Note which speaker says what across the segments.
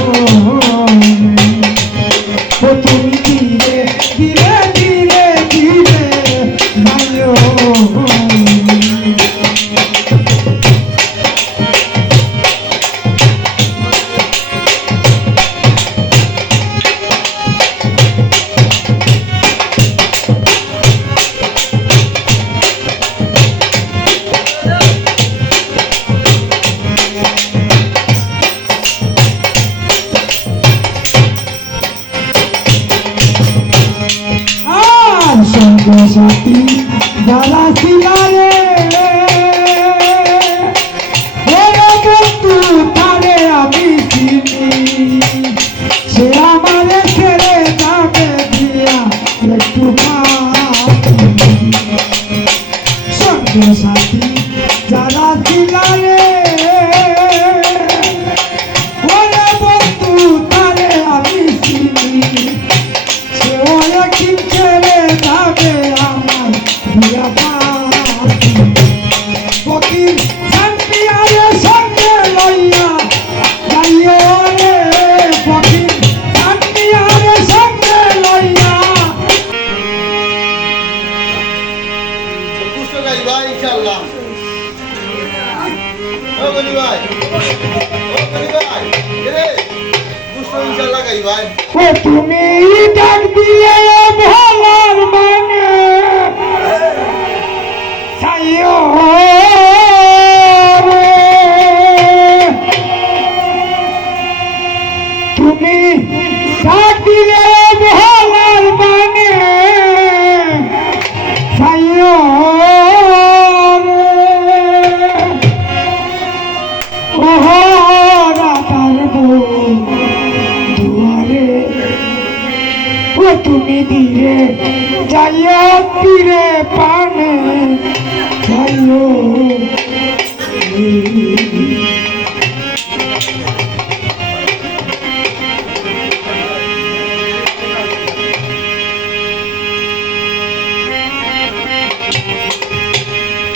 Speaker 1: Oh. সতী জ্বালা
Speaker 2: শিলারে তুমি ডাক দিয়ে বলে তুমি দিয়ে যাইও তীরে পানে যাইও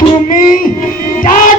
Speaker 2: তুমি ডাক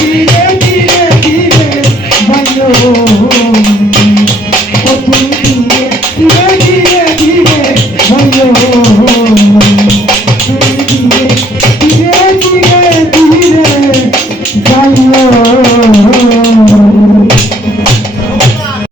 Speaker 2: Yeah.